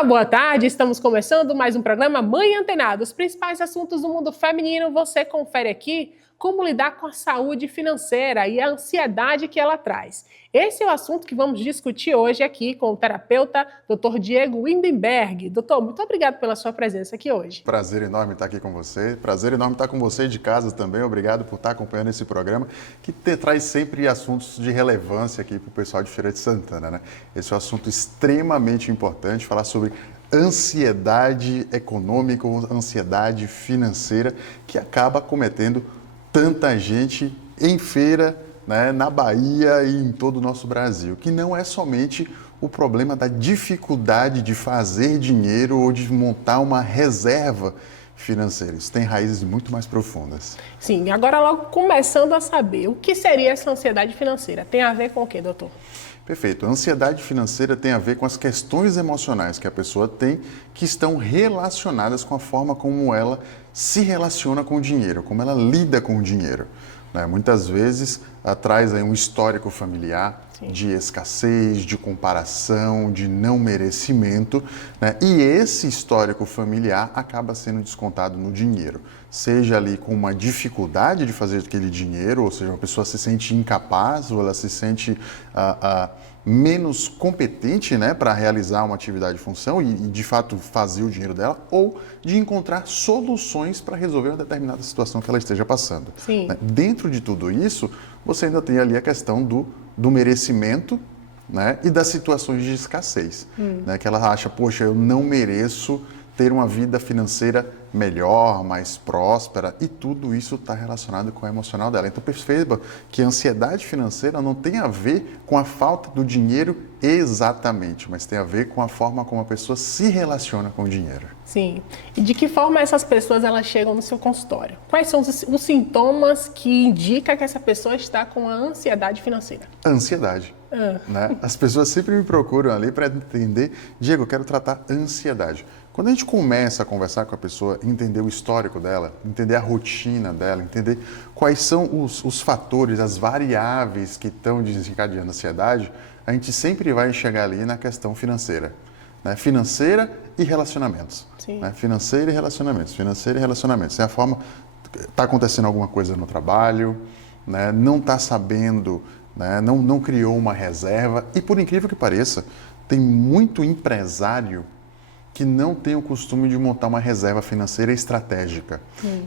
Olá, boa tarde. Estamos começando mais um programa Mãe Antenada. Os principais assuntos do mundo feminino você confere aqui. Como lidar com a saúde financeira e a ansiedade que ela traz. Esse é o assunto que vamos discutir hoje aqui com o terapeuta Dr. Diego Windenberg. Doutor, muito obrigado pela sua presença aqui hoje. Prazer enorme estar aqui com você. Prazer enorme estar com você de casa também. Obrigado por estar acompanhando esse programa que traz sempre assuntos de relevância aqui para o pessoal de Feira de Santana, né? Esse é um assunto extremamente importante, falar sobre ansiedade econômica, ansiedade financeira que acaba cometendo tanta gente em feira, né, na Bahia e em todo o nosso Brasil, que não é somente o problema da dificuldade de fazer dinheiro ou de montar uma reserva financeira. Isso tem raízes muito mais profundas. Sim, agora logo começando a saber, o que seria essa ansiedade financeira? Tem a ver com o quê, doutor? Perfeito. A ansiedade financeira tem a ver com as questões emocionais que a pessoa tem que estão relacionadas com a forma como ela se relaciona com o dinheiro, como ela lida com o dinheiro. Muitas vezes traz aí um histórico familiar, sim, de escassez, de comparação, de não merecimento, né? E esse histórico familiar acaba sendo descontado no dinheiro, seja ali com uma dificuldade de fazer aquele dinheiro, ou seja, uma pessoa se sente incapaz ou ela se sente menos competente, né, para realizar uma atividade de função e de fato fazer o dinheiro dela, ou de encontrar soluções para resolver uma determinada situação que ela esteja passando. Sim. Né? Dentro de tudo isso, você ainda tem ali a questão do merecimento, né, e das situações de escassez, né, que ela acha, poxa, eu não mereço ter uma vida financeira melhor, mais próspera, e tudo isso está relacionado com o emocional dela. Então perceba que a ansiedade financeira não tem a ver com a falta do dinheiro exatamente, mas tem a ver com a forma como a pessoa se relaciona com o dinheiro. Sim. E de que forma essas pessoas elas chegam no seu consultório? Quais são os sintomas que indicam que essa pessoa está com a ansiedade financeira? Ansiedade. Né? As pessoas sempre me procuram ali para entender, Diego, eu quero tratar ansiedade. Quando a gente começa a conversar com a pessoa, entender o histórico dela, entender a rotina dela, entender quais são os fatores, as variáveis que estão desencadeando a ansiedade, a gente sempre vai chegar ali na questão financeira. Né? Financeira e relacionamentos. Né? Financeira e relacionamentos. Financeira e relacionamentos. É a forma, está acontecendo alguma coisa no trabalho, né? Não está sabendo, né? Não criou uma reserva. E por incrível que pareça, tem muito empresário que não tem o costume de montar uma reserva financeira estratégica.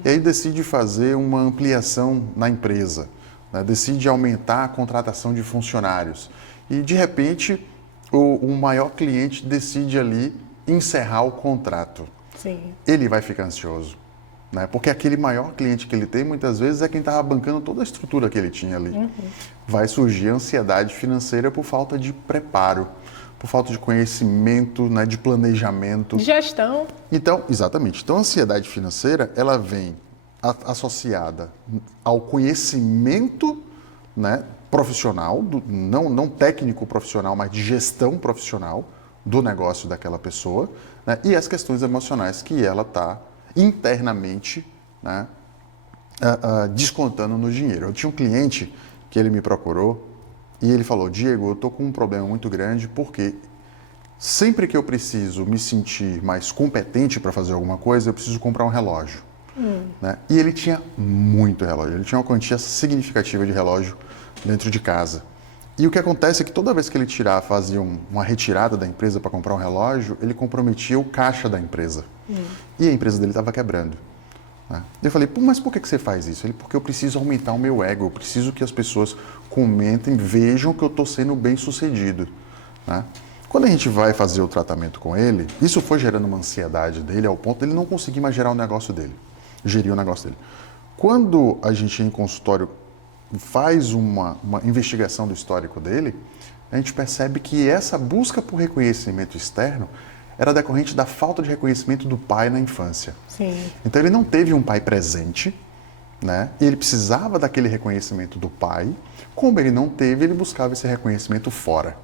E aí decide fazer uma ampliação na empresa, né? Decide aumentar a contratação de funcionários. E, de repente, o maior cliente decide ali encerrar o contrato. Sim. Ele vai ficar ansioso, né? Porque aquele maior cliente que ele tem, muitas vezes, é quem estava bancando toda a estrutura que ele tinha ali. Vai surgir ansiedade financeira por falta de preparo, por falta de conhecimento, né, de planejamento. De gestão. Então, exatamente. Então, a ansiedade financeira, ela vem associada ao conhecimento, né, profissional, não técnico profissional, mas de gestão profissional do negócio daquela pessoa, né, e as questões emocionais que ela está internamente, né, descontando no dinheiro. Eu tinha um cliente que ele me procurou e ele falou, Diego, eu estou com um problema muito grande porque sempre que eu preciso me sentir mais competente para fazer alguma coisa, eu preciso comprar um relógio. Né? E ele tinha muito relógio, ele tinha uma quantia significativa de relógio dentro de casa. E o que acontece é que toda vez que ele fazia uma retirada da empresa para comprar um relógio, ele comprometia o caixa da empresa. E a empresa dele estava quebrando. Eu falei, mas por que você faz isso? Ele, porque eu preciso aumentar o meu ego, eu preciso que as pessoas comentem, vejam que eu estou sendo bem sucedido. Né? Quando a gente vai fazer o tratamento com ele, isso foi gerando uma ansiedade dele ao ponto de ele não conseguir mais gerir o negócio dele. Quando a gente em consultório faz uma investigação do histórico dele, a gente percebe que essa busca por reconhecimento externo era decorrente da falta de reconhecimento do pai na infância. Sim. Então ele não teve um pai presente, né? E ele precisava daquele reconhecimento do pai. Como ele não teve, ele buscava esse reconhecimento fora.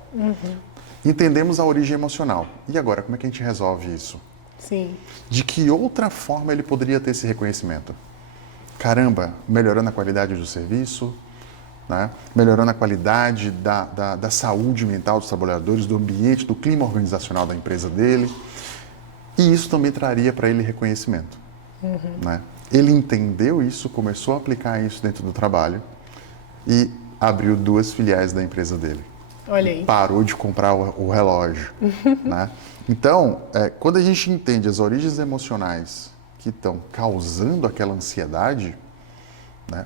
Entendemos a origem emocional. E agora, como é que a gente resolve isso? Sim. De que outra forma ele poderia ter esse reconhecimento? Caramba, melhorando a qualidade do serviço, né? Melhorando a qualidade da saúde mental dos trabalhadores, do ambiente, do clima organizacional da empresa dele. E isso também traria para ele reconhecimento. Né? Ele entendeu isso, começou a aplicar isso dentro do trabalho e abriu 2 filiais da empresa dele. Olha aí. Parou de comprar o relógio. Né? Então, quando a gente entende as origens emocionais que estão causando aquela ansiedade, né,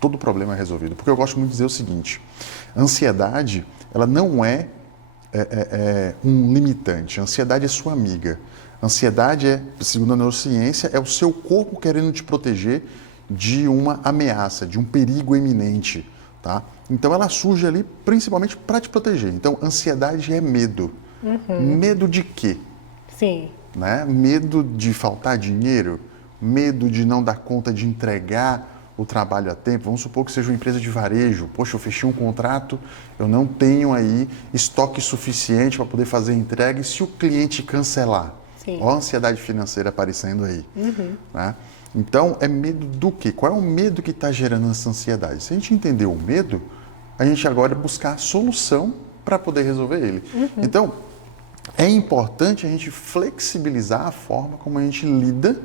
todo o problema é resolvido. Porque eu gosto muito de dizer o seguinte, a ansiedade, ela não é um limitante, a ansiedade é sua amiga. A ansiedade segundo a neurociência, é o seu corpo querendo te proteger de uma ameaça, de um perigo iminente. Tá? Então ela surge ali principalmente para te proteger. Então, ansiedade é medo. Medo de quê? Sim. Né? Medo de faltar dinheiro, medo de não dar conta de entregar o trabalho a tempo. Vamos supor que seja uma empresa de varejo. Poxa, eu fechei um contrato, eu não tenho aí estoque suficiente para poder fazer a entrega e se o cliente cancelar? Sim. Olha a ansiedade financeira aparecendo aí. Né? Então, é medo do quê? Qual é o medo que está gerando essa ansiedade? Se a gente entender o medo, a gente agora buscar a solução para poder resolver ele. Então, é importante a gente flexibilizar a forma como a gente lida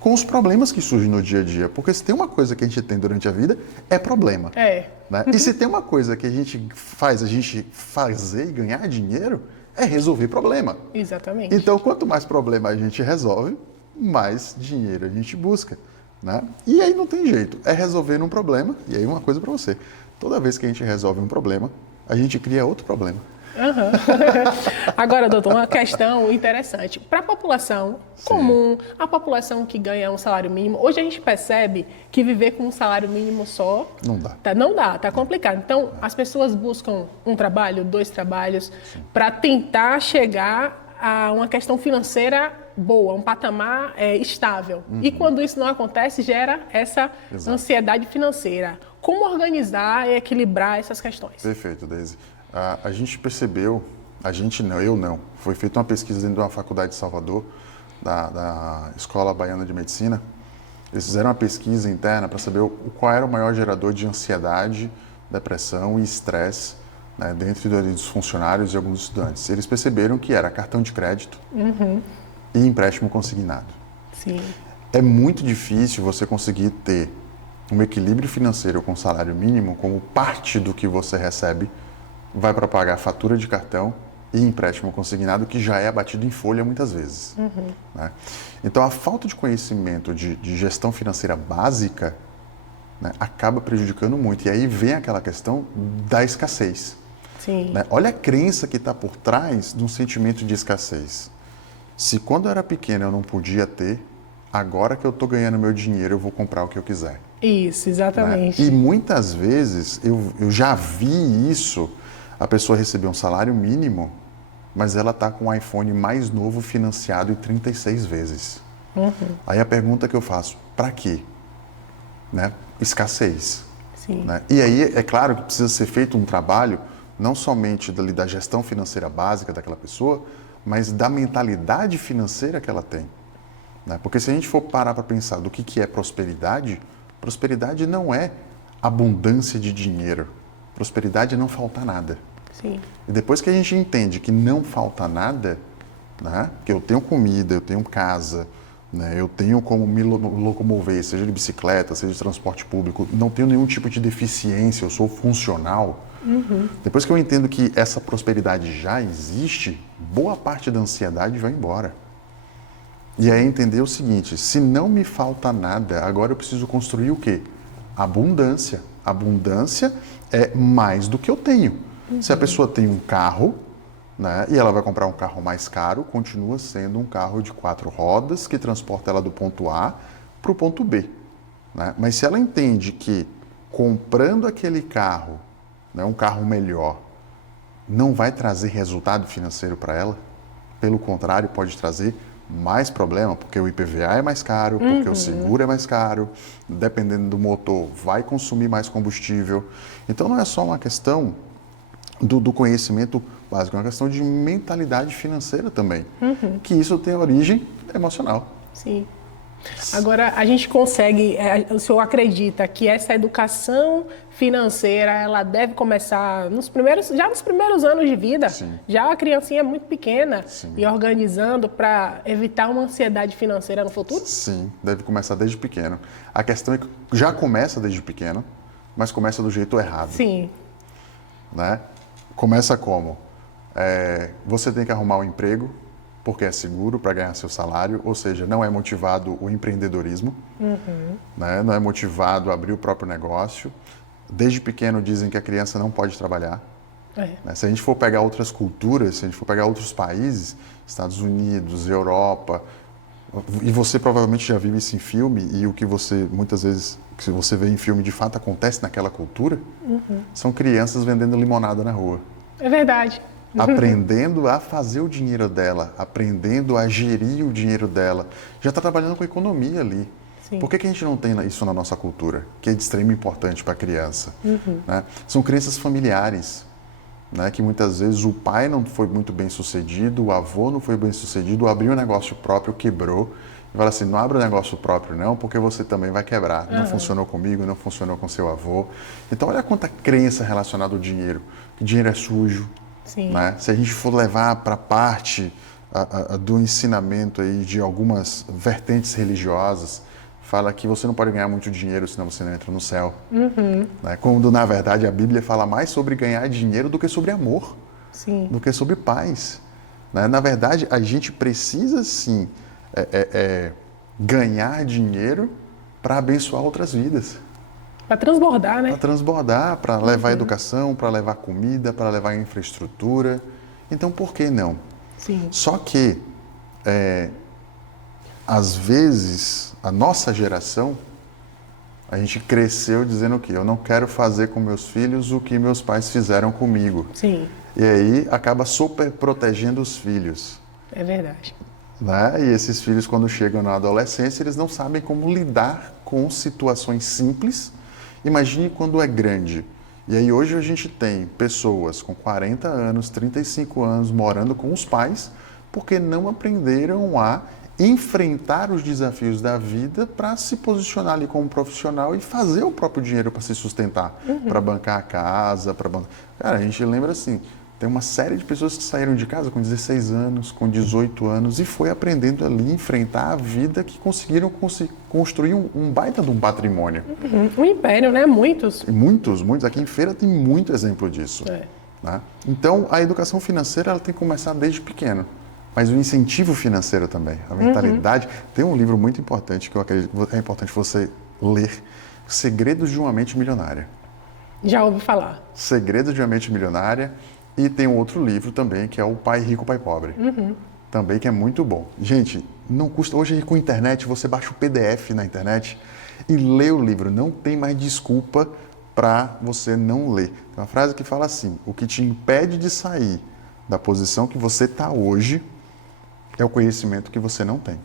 com os problemas que surgem no dia a dia. Porque se tem uma coisa que a gente tem durante a vida, é problema. Né? E se tem uma coisa que a gente fazer e ganhar dinheiro, é resolver problema. Exatamente. Então, quanto mais problema a gente resolve, mais dinheiro a gente busca. Né? E aí não tem jeito, é resolver um problema. E aí uma coisa para você, toda vez que a gente resolve um problema, a gente cria outro problema. Agora, doutor, uma questão interessante. Para a população comum, a população que ganha um salário mínimo, hoje a gente percebe que viver com um salário mínimo só... Não dá, tá complicado. Então, as pessoas buscam um trabalho, 2 trabalhos, para tentar chegar a uma questão financeira boa, um patamar estável. E quando isso não acontece, gera essa ansiedade financeira. Como organizar e equilibrar essas questões? Perfeito, Deise. A gente percebeu, eu não, foi feita uma pesquisa dentro de uma faculdade de Salvador, da Escola Baiana de Medicina. Eles fizeram uma pesquisa interna para saber qual era o maior gerador de ansiedade, depressão e estresse, né, dentro dos funcionários e alguns estudantes. Eles perceberam que era cartão de crédito e empréstimo consignado. Sim. É muito difícil você conseguir ter um equilíbrio financeiro com salário mínimo como parte do que você recebe vai para pagar fatura de cartão e empréstimo consignado, que já é abatido em folha muitas vezes. Né? Então, a falta de conhecimento de gestão financeira básica, né, acaba prejudicando muito. E aí vem aquela questão da escassez. Sim. Né? Olha a crença que está por trás de um sentimento de escassez. Se quando eu era pequeno eu não podia ter, agora que eu estou ganhando meu dinheiro, eu vou comprar o que eu quiser. Isso, exatamente. Né? E muitas vezes eu já vi isso. A pessoa recebeu um salário mínimo, mas ela está com um iPhone mais novo financiado em 36 vezes. Aí a pergunta que eu faço, para quê? Né? Escassez. Sim. Né? E aí é claro que precisa ser feito um trabalho, não somente da gestão financeira básica daquela pessoa, mas da mentalidade financeira que ela tem. Né? Porque se a gente for parar para pensar do que é prosperidade, prosperidade não é abundância de dinheiro. Prosperidade é não faltar nada. Sim. E depois que a gente entende que não falta nada, né, que eu tenho comida, eu tenho casa, né, eu tenho como me locomover, seja de bicicleta, seja de transporte público, não tenho nenhum tipo de deficiência, eu sou funcional. Depois que eu entendo que essa prosperidade já existe, boa parte da ansiedade vai embora. E aí entender o seguinte, se não me falta nada, agora eu preciso construir o quê? Abundância. Abundância é mais do que eu tenho. Se a pessoa tem um carro, né, e ela vai comprar um carro mais caro, continua sendo um carro de 4 rodas que transporta ela do ponto A para o ponto B. Né? Mas se ela entende que comprando aquele carro, né, um carro melhor, não vai trazer resultado financeiro para ela, pelo contrário, pode trazer mais problema, porque o IPVA é mais caro, porque o seguro é mais caro, dependendo do motor, vai consumir mais combustível. Então, não é só uma questão do conhecimento básico, é uma questão de mentalidade financeira também, que isso tem origem emocional. Sim. Agora, a gente consegue, o senhor acredita que essa educação financeira, ela deve começar já nos primeiros anos de vida? Sim. Já a criancinha é muito pequena. Sim. E organizando para evitar uma ansiedade financeira no futuro? Sim, deve começar desde pequeno. A questão é que já começa desde pequeno, mas começa do jeito errado. Sim. Né? Começa como? Você tem que arrumar um emprego, porque é seguro para ganhar seu salário, ou seja, não é motivado o empreendedorismo, né? Não é motivado a abrir o próprio negócio. Desde pequeno dizem que a criança não pode trabalhar. Né? Se a gente for pegar outras culturas, se a gente for pegar outros países, Estados Unidos, Europa, e você provavelmente já viu isso em filme, e o que você, muitas vezes, que você vê em filme, de fato acontece naquela cultura, são crianças vendendo limonada na rua. É verdade. Aprendendo a fazer o dinheiro dela, aprendendo a gerir o dinheiro dela. Já está trabalhando com economia ali. Sim. Por que a gente não tem isso na nossa cultura? Que é de extrema importância para a criança. Né? São crenças familiares, né? Que muitas vezes o pai não foi muito bem sucedido, o avô não foi bem sucedido, abriu um negócio próprio, quebrou. E fala assim, não abre um negócio próprio não, porque você também vai quebrar. Não funcionou comigo, não funcionou com seu avô. Então olha quanta crença relacionada ao dinheiro. Que dinheiro é sujo. Sim. Né? Se a gente for levar para a parte do ensinamento aí de algumas vertentes religiosas, fala que você não pode ganhar muito dinheiro, senão você não entra no céu. Né? Quando, na verdade, a Bíblia fala mais sobre ganhar dinheiro do que sobre amor, Sim. do que sobre paz. Né? Na verdade, a gente precisa, sim, ganhar dinheiro para abençoar outras vidas. Para transbordar, né? Para transbordar, para levar educação, para levar comida, para levar infraestrutura. Então, por que não? Sim. Só que, às vezes, a nossa geração, a gente cresceu dizendo o quê? Eu não quero fazer com meus filhos o que meus pais fizeram comigo. Sim. E aí, acaba super protegendo os filhos. É verdade. Né? E esses filhos, quando chegam na adolescência, eles não sabem como lidar com situações simples. Imagine quando é grande. E aí hoje a gente tem pessoas com 40 anos, 35 anos morando com os pais porque não aprenderam a enfrentar os desafios da vida para se posicionar ali como profissional e fazer o próprio dinheiro para se sustentar, para bancar a casa, Cara, a gente lembra assim, tem uma série de pessoas que saíram de casa com 16 anos, com 18 anos e foi aprendendo ali a enfrentar a vida que conseguiram construir um baita de um patrimônio. Um império, né? Muitos. Muitos. Aqui em Feira tem muito exemplo disso. Né? Então, a educação financeira ela tem que começar desde pequeno. Mas o incentivo financeiro também, a mentalidade. Tem um livro muito importante que eu acredito que é importante você ler, Segredos de uma Mente Milionária. Já ouvi falar. Segredos de uma Mente Milionária. E tem um outro livro também, que é o Pai Rico, Pai Pobre. Também, que é muito bom. Gente, não custa... Hoje, com a internet, você baixa o PDF na internet e lê o livro. Não tem mais desculpa para você não ler. Tem uma frase que fala assim, o que te impede de sair da posição que você está hoje é o conhecimento que você não tem.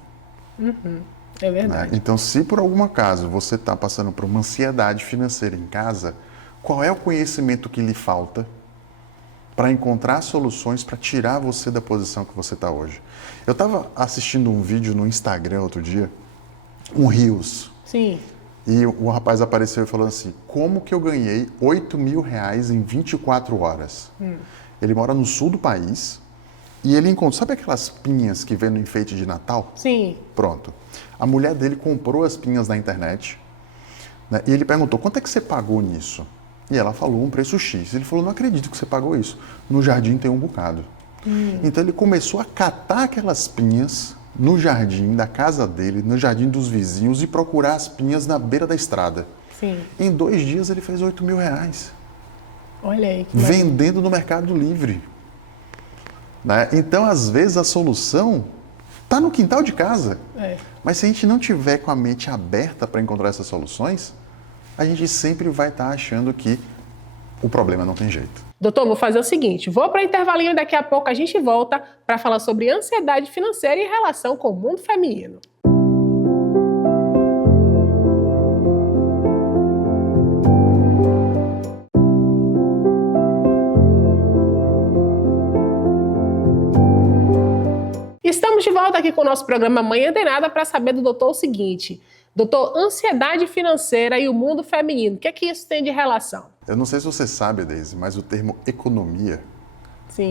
É verdade. Né? Então, se por algum acaso você está passando por uma ansiedade financeira em casa, qual é o conhecimento que lhe falta para encontrar soluções para tirar você da posição que você está hoje? Eu estava assistindo um vídeo no Instagram outro dia, um Reels. Sim. E o rapaz apareceu e falou assim, como que eu ganhei R$8.000 em 24 horas? Ele mora no sul do país e ele encontrou, sabe aquelas pinhas que vem no enfeite de Natal? Sim. Pronto. A mulher dele comprou as pinhas na internet, né, e ele perguntou, quanto é que você pagou nisso? E ela falou um preço X. Ele falou, não acredito que você pagou isso. No jardim tem um bocado. Então ele começou a catar aquelas pinhas no jardim da casa dele, no jardim dos vizinhos e procurar as pinhas na beira da estrada. Sim. Em 2 dias ele fez R$8.000. Olha aí. Vendendo no Mercado Livre. Né? Então, às vezes, a solução está no quintal de casa. Mas se a gente não tiver com a mente aberta para encontrar essas soluções, a gente sempre vai estar achando que o problema não tem jeito. Doutor, vou fazer o seguinte, vou para o intervalinho, daqui a pouco a gente volta para falar sobre ansiedade financeira e relação com o mundo feminino. Estamos de volta volta aqui com o nosso programa Mãe Antenada para saber do doutor o seguinte. Doutor, ansiedade financeira e o mundo feminino, o que é que isso tem de relação? Eu não sei se você sabe, Deise, mas o termo economia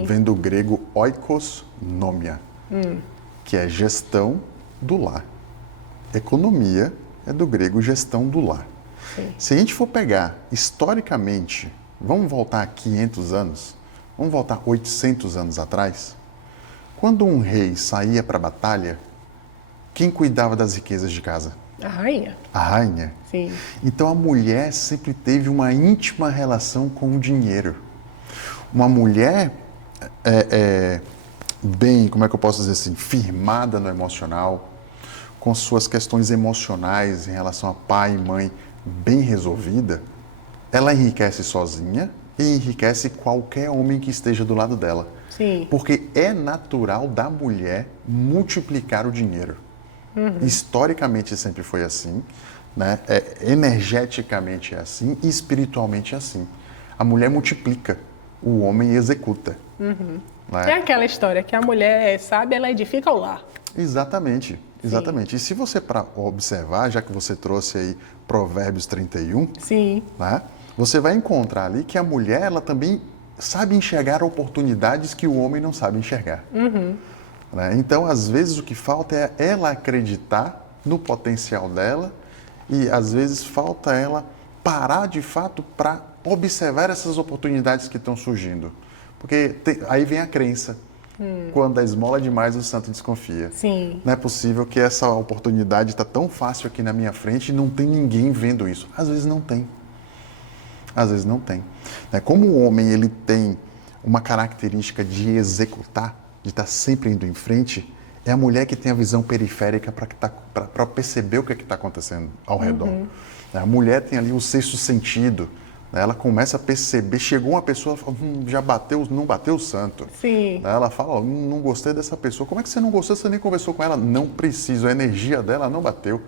vem do grego oikos nomia, que é gestão do lar. Economia é do grego gestão do lar. Sim. Se a gente for pegar historicamente, vamos voltar 500 anos, vamos voltar 800 anos atrás, quando um rei saía para a batalha, quem cuidava das riquezas de casa? A rainha. A rainha? Sim. Então a mulher sempre teve uma íntima relação com o dinheiro. Uma mulher bem, como é que eu posso dizer assim, firmada no emocional, com suas questões emocionais em relação a pai e mãe bem resolvida, ela enriquece sozinha e enriquece qualquer homem que esteja do lado dela. Sim. Porque é natural da mulher multiplicar o dinheiro. Historicamente sempre foi assim, né? Energeticamente é assim e espiritualmente é assim. A mulher multiplica, o homem executa. Né? É aquela história que a mulher sabe, ela edifica o lar. Exatamente, exatamente. Sim. E se você observar, já que você trouxe aí Provérbios 31, sim, né? Você vai encontrar ali que a mulher ela também sabe enxergar oportunidades que o homem não sabe enxergar. Né? Então, às vezes, o que falta é ela acreditar no potencial dela e, às vezes, falta ela parar, de fato, para observar essas oportunidades que estão surgindo. Porque aí vem a crença. Quando a esmola demais, o santo desconfia. Sim. Não é possível que essa oportunidade está tão fácil aqui na minha frente e não tem ninguém vendo isso. Às vezes não tem. Às vezes não tem. Como o homem ele tem uma característica de executar, de estar sempre indo em frente, é a mulher que tem a visão periférica para perceber o que está acontecendo ao redor. A mulher tem ali o sexto sentido, né? Ela começa a perceber, chegou uma pessoa e fala, já bateu, não bateu o santo. Sim. Ela fala, não gostei dessa pessoa. Como é que você não gostou? Você nem conversou com ela? Não precisa, a energia dela não bateu.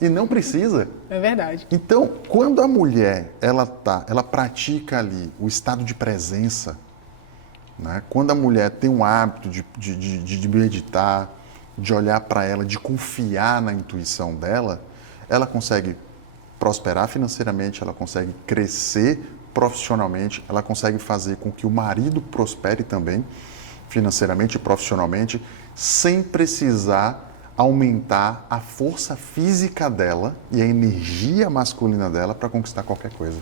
E não precisa. É verdade. Então, quando a mulher, ela pratica ali o estado de presença, né? Quando a mulher tem um hábito de meditar, de olhar para ela, de confiar na intuição dela, ela consegue prosperar financeiramente, ela consegue crescer profissionalmente, ela consegue fazer com que o marido prospere também, financeiramente e profissionalmente, sem precisar aumentar a força física dela e a energia masculina dela para conquistar qualquer coisa.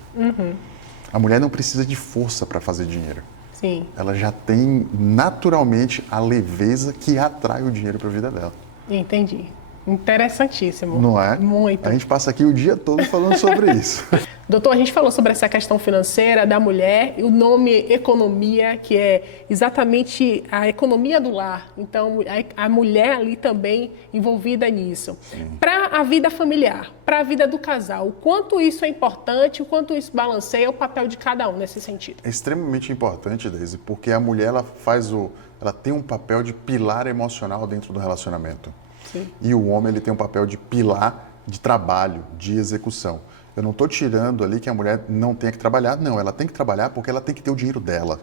A mulher não precisa de força para fazer dinheiro. Sim. Ela já tem naturalmente a leveza que atrai o dinheiro para a vida dela. Entendi. Interessantíssimo. Não é? Muito. A gente passa aqui o dia todo falando sobre isso. Doutor, a gente falou sobre essa questão financeira da mulher e o nome economia, que é exatamente a economia do lar. Então, a mulher ali também envolvida nisso. Para a vida familiar, para a vida do casal, o quanto isso é importante, o quanto isso balanceia o papel de cada um nesse sentido? É extremamente importante, Deise, porque a mulher ela tem um papel de pilar emocional dentro do relacionamento. Sim. E o homem ele tem um papel de pilar de trabalho, de execução. Eu não estou tirando ali que a mulher não tenha que trabalhar, não, ela tem que trabalhar porque ela tem que ter o dinheiro dela.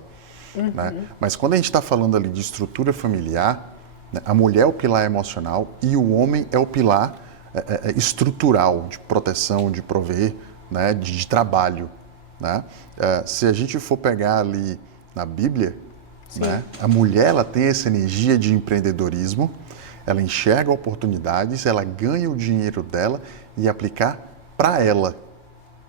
Né? Mas quando a gente está falando ali de estrutura familiar, né, a mulher é o pilar emocional e o homem é o pilar estrutural, de proteção, de prover, né, de trabalho. Né? Se a gente for pegar ali na Bíblia, né, a mulher ela tem essa energia de empreendedorismo, ela enxerga oportunidades, ela ganha o dinheiro dela e aplicar para ela.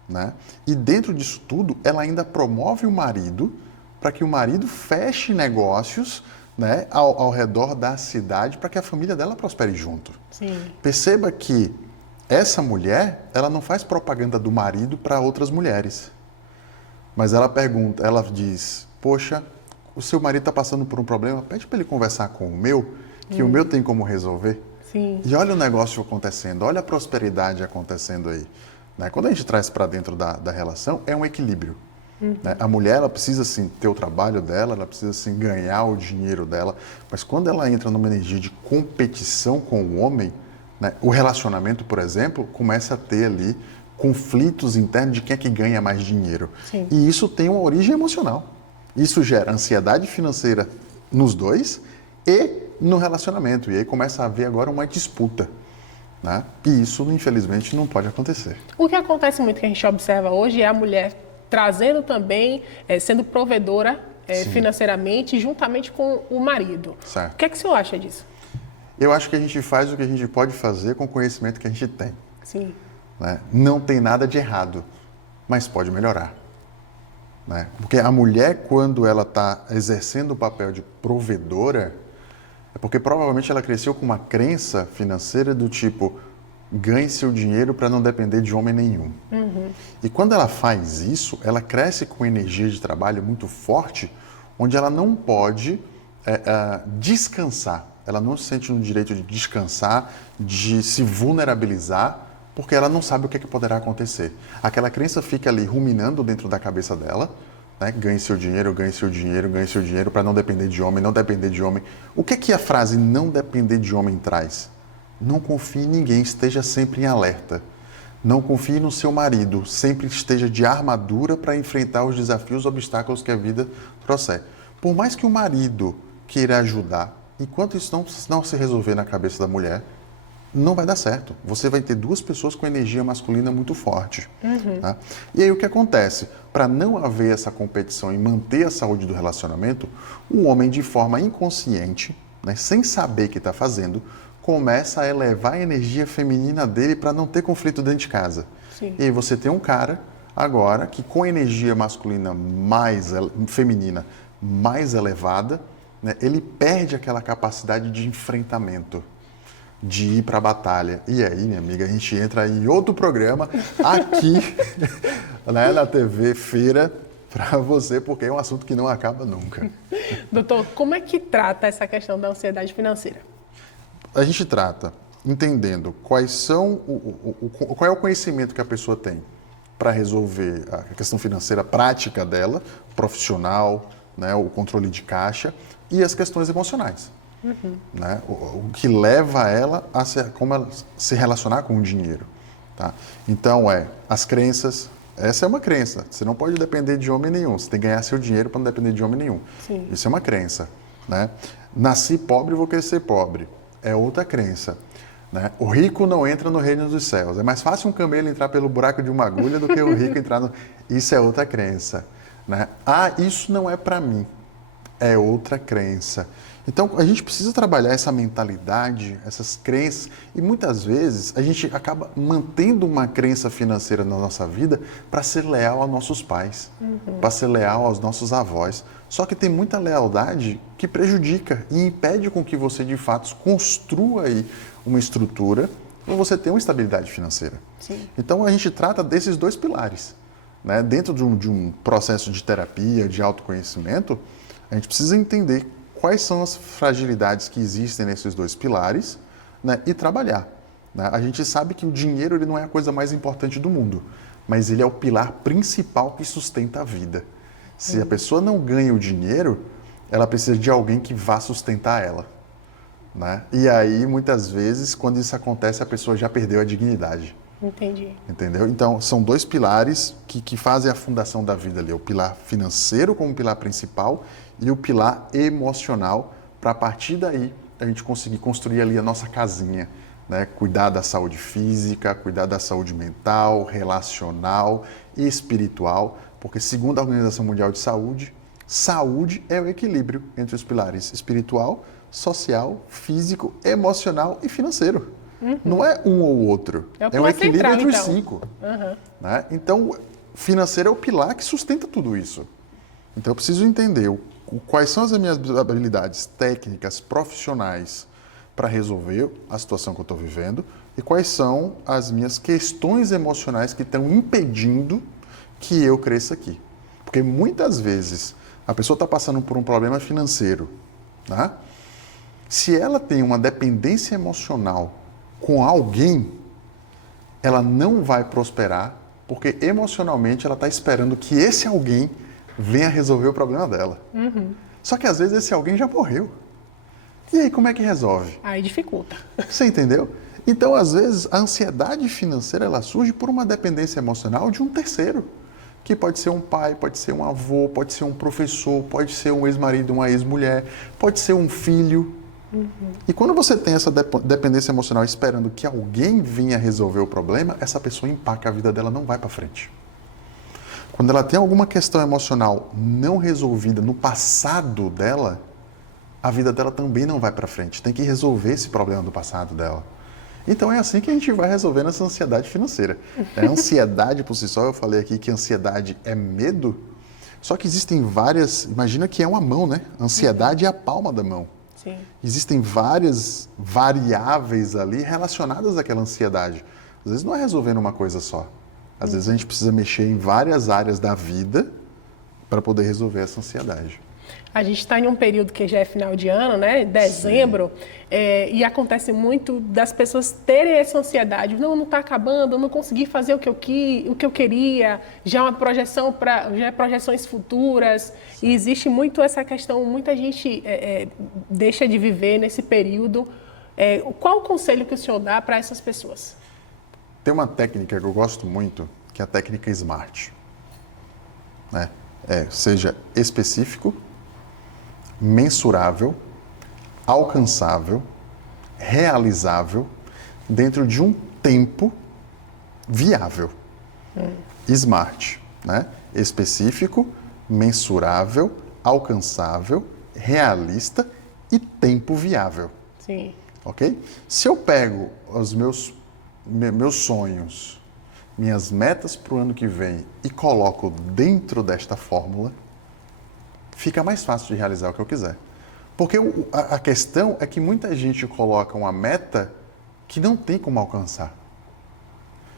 Né? E dentro disso tudo, ela ainda promove o marido para que o marido feche negócios, né, ao redor da cidade para que a família dela prospere junto. Sim. Perceba que essa mulher, ela não faz propaganda do marido para outras mulheres. Mas ela diz, poxa, o seu marido está passando por um problema, pede para ele conversar com o meu, que o meu tem como resolver. Sim. E olha o negócio acontecendo, olha a prosperidade acontecendo aí. Né? Quando a gente traz para dentro da relação, é um equilíbrio. Né? A mulher ela precisa sim ter o trabalho dela, ela precisa sim ganhar o dinheiro dela, mas quando ela entra numa energia de competição com o homem, né, o relacionamento, por exemplo, começa a ter ali conflitos internos de quem é que ganha mais dinheiro. Sim. E isso tem uma origem emocional. Isso gera ansiedade financeira nos dois e no relacionamento. E aí começa a haver agora uma disputa. Né? E isso, infelizmente, não pode acontecer. O que acontece muito, que a gente observa hoje, é a mulher trazendo também, sendo provedora financeiramente, juntamente com o marido. Certo. O que é que o senhor acha disso? Eu acho que a gente faz o que a gente pode fazer com o conhecimento que a gente tem. Sim. Né? Não tem nada de errado, mas pode melhorar. Né? Porque a mulher, quando ela está exercendo o papel de provedora, é porque provavelmente ela cresceu com uma crença financeira do tipo, ganhe seu dinheiro para não depender de homem nenhum. Uhum. E quando ela faz isso, ela cresce com energia de trabalho muito forte, onde ela não pode descansar. Ela não se sente no direito de descansar, de se vulnerabilizar, porque ela não sabe o que é que poderá acontecer. Aquela crença fica ali ruminando dentro da cabeça dela, né? Ganhe seu dinheiro, ganhe seu dinheiro, ganhe seu dinheiro para não depender de homem, não depender de homem. O que é que a frase não depender de homem traz? Não confie em ninguém, esteja sempre em alerta. Não confie no seu marido, sempre esteja de armadura para enfrentar os desafios, obstáculos que a vida trouxer. Por mais que o marido queira ajudar, enquanto isso não se resolver na cabeça da mulher, não vai dar certo. Você vai ter duas pessoas com energia masculina muito forte. Uhum. Tá? E aí o que acontece? Para não haver essa competição e manter a saúde do relacionamento, o homem, de forma inconsciente, né, sem saber o que está fazendo, começa a elevar a energia feminina dele para não ter conflito dentro de casa. Sim. E aí você tem um cara agora que com energia masculina feminina mais elevada, né, ele perde aquela capacidade de enfrentamento, de ir para a batalha. E aí, minha amiga, a gente entra em outro programa aqui né, na TV Feira para você, porque é um assunto que não acaba nunca. Doutor, como é que trata essa questão da ansiedade financeira? A gente trata entendendo qual é o conhecimento que a pessoa tem para resolver a questão financeira prática dela, profissional, né, o controle de caixa e as questões emocionais. Uhum. Né? O que leva ela a como ela se relacionar com o dinheiro. Tá? Então, as crenças. Essa é uma crença. Você não pode depender de homem nenhum. Você tem que ganhar seu dinheiro para não depender de homem nenhum. Sim. Isso é uma crença. Né? Nasci pobre, vou crescer pobre. É outra crença. Né? O rico não entra no reino dos céus. É mais fácil um camelo entrar pelo buraco de uma agulha do que o rico entrar no... Isso é outra crença. Né? Isso não é para mim. É outra crença. Então, a gente precisa trabalhar essa mentalidade, essas crenças, e muitas vezes a gente acaba mantendo uma crença financeira na nossa vida para ser leal aos nossos pais, para ser leal aos nossos avós. Só que tem muita lealdade que prejudica e impede com que você, de fato, construa aí uma estrutura para você ter uma estabilidade financeira. Sim. Então, a gente trata desses dois pilares. Né? Dentro de um processo de terapia, de autoconhecimento, a gente precisa entender quais são as fragilidades que existem nesses dois pilares, né, e trabalhar. Né? A gente sabe que o dinheiro ele não é a coisa mais importante do mundo, mas ele é o pilar principal que sustenta a vida. Se a pessoa não ganha o dinheiro, ela precisa de alguém que vá sustentar ela. Né? E aí, muitas vezes, quando isso acontece, a pessoa já perdeu a dignidade. Entendi. Entendeu? Então, são dois pilares que fazem a fundação da vida ali. O pilar financeiro como pilar principal e o pilar emocional, para a partir daí a gente conseguir construir ali a nossa casinha, né? Cuidar da saúde física, cuidar da saúde mental, relacional e espiritual, porque segundo a Organização Mundial de Saúde, saúde é o equilíbrio entre os pilares espiritual, social, físico, emocional e financeiro. Uhum. Não é um ou outro, é um equilíbrio central, entre os cinco. Uhum. Né? Então, financeiro é o pilar que sustenta tudo isso. Então, eu preciso entender quais são as minhas habilidades técnicas, profissionais, para resolver a situação que eu estou vivendo e quais são as minhas questões emocionais que estão impedindo que eu cresça aqui. Porque muitas vezes a pessoa está passando por um problema financeiro. Né? Se ela tem uma dependência emocional com alguém, ela não vai prosperar, porque emocionalmente ela está esperando que esse alguém venha resolver o problema dela. Uhum. Só que às vezes esse alguém já morreu. E aí como é que resolve? Aí dificulta. Você entendeu? Então, às vezes, a ansiedade financeira ela surge por uma dependência emocional de um terceiro. Que pode ser um pai, pode ser um avô, pode ser um professor, pode ser um ex-marido, uma ex-mulher, pode ser um filho. E quando você tem essa dependência emocional esperando que alguém venha resolver o problema, essa pessoa empaca, a vida dela não vai para frente. Quando ela tem alguma questão emocional não resolvida no passado dela, a vida dela também não vai para frente. Tem que resolver esse problema do passado dela. Então é assim que a gente vai resolvendo essa ansiedade financeira. A ansiedade por si só, eu falei aqui que ansiedade é medo, só que existem várias, imagina que é uma mão, né? Ansiedade é a palma da mão. Sim. Existem várias variáveis ali relacionadas àquela ansiedade. Às vezes não é resolvendo uma coisa só. Às vezes a gente precisa mexer em várias áreas da vida para poder resolver essa ansiedade. A gente está em um período que já é final de ano, né? Dezembro, e acontece muito das pessoas terem essa ansiedade. Não está acabando, eu não consegui fazer o que eu queria, já é uma projeção já é projeções futuras. E existe muito essa questão, muita gente deixa de viver nesse período. Qual o conselho que o senhor dá para essas pessoas? Tem uma técnica que eu gosto muito, que é a técnica SMART. Né? Seja específico, mensurável, alcançável, realizável, dentro de um tempo viável. SMART, né? Específico, mensurável, alcançável, realista e tempo viável. Sim. Ok? Se eu pego os meus sonhos, minhas metas para o ano que vem e coloco dentro desta fórmula, fica mais fácil de realizar o que eu quiser. Porque a questão é que muita gente coloca uma meta que não tem como alcançar.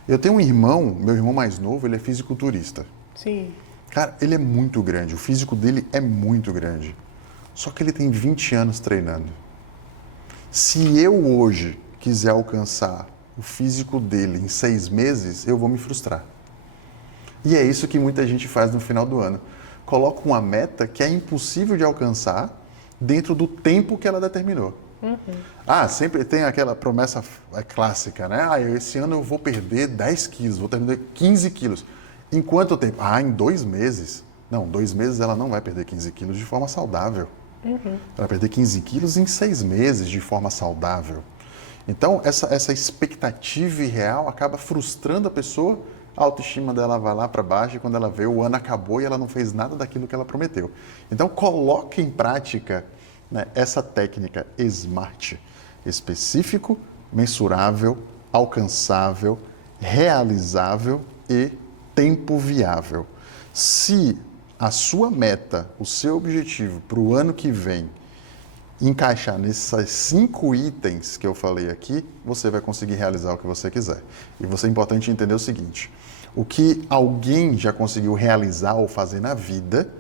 Eu tenho um irmão, meu irmão mais novo, ele é fisiculturista. Sim. Cara, ele é muito grande, o físico dele é muito grande. Só que ele tem 20 anos treinando. Se eu hoje quiser alcançar o físico dele em 6 meses, eu vou me frustrar. E é isso que muita gente faz no final do ano. Coloca uma meta que é impossível de alcançar dentro do tempo que ela determinou. Sempre tem aquela promessa clássica, né? Esse ano eu vou perder 10 quilos, vou perder 15 quilos. Em quanto tempo? Em 2 meses. Não, 2 meses ela não vai perder 15 quilos de forma saudável. Ela vai perder 15 quilos em 6 meses de forma saudável. Então, essa expectativa irreal acaba frustrando a pessoa, a autoestima dela vai lá para baixo e quando ela vê, o ano acabou e ela não fez nada daquilo que ela prometeu. Então, coloque em prática, né, essa técnica SMART, específico, mensurável, alcançável, realizável e tempo viável. Se a sua meta, o seu objetivo para o ano que vem encaixar nesses 5 itens que eu falei aqui, você vai conseguir realizar o que você quiser. E é importante entender o seguinte, o que alguém já conseguiu realizar ou fazer na vida,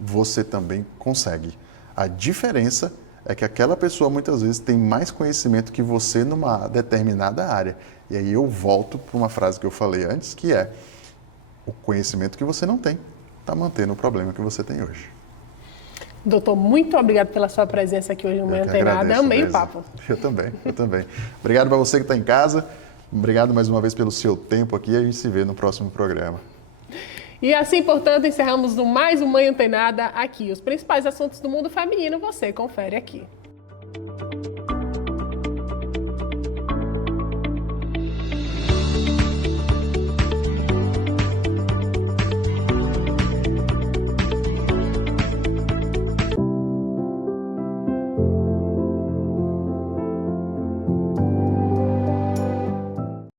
você também consegue. A diferença é que aquela pessoa muitas vezes tem mais conhecimento que você numa determinada área. E aí eu volto para uma frase que eu falei antes, que é o conhecimento que você não tem está mantendo o problema que você tem hoje. Doutor, muito obrigado pela sua presença aqui hoje no Manhã Antenada. Amei o papo. Eu também. Obrigado para você que está em casa. Obrigado mais uma vez pelo seu tempo aqui. A gente se vê no próximo programa. E assim, portanto, encerramos mais um Manhã Antenada aqui. Os principais assuntos do mundo feminino você confere aqui.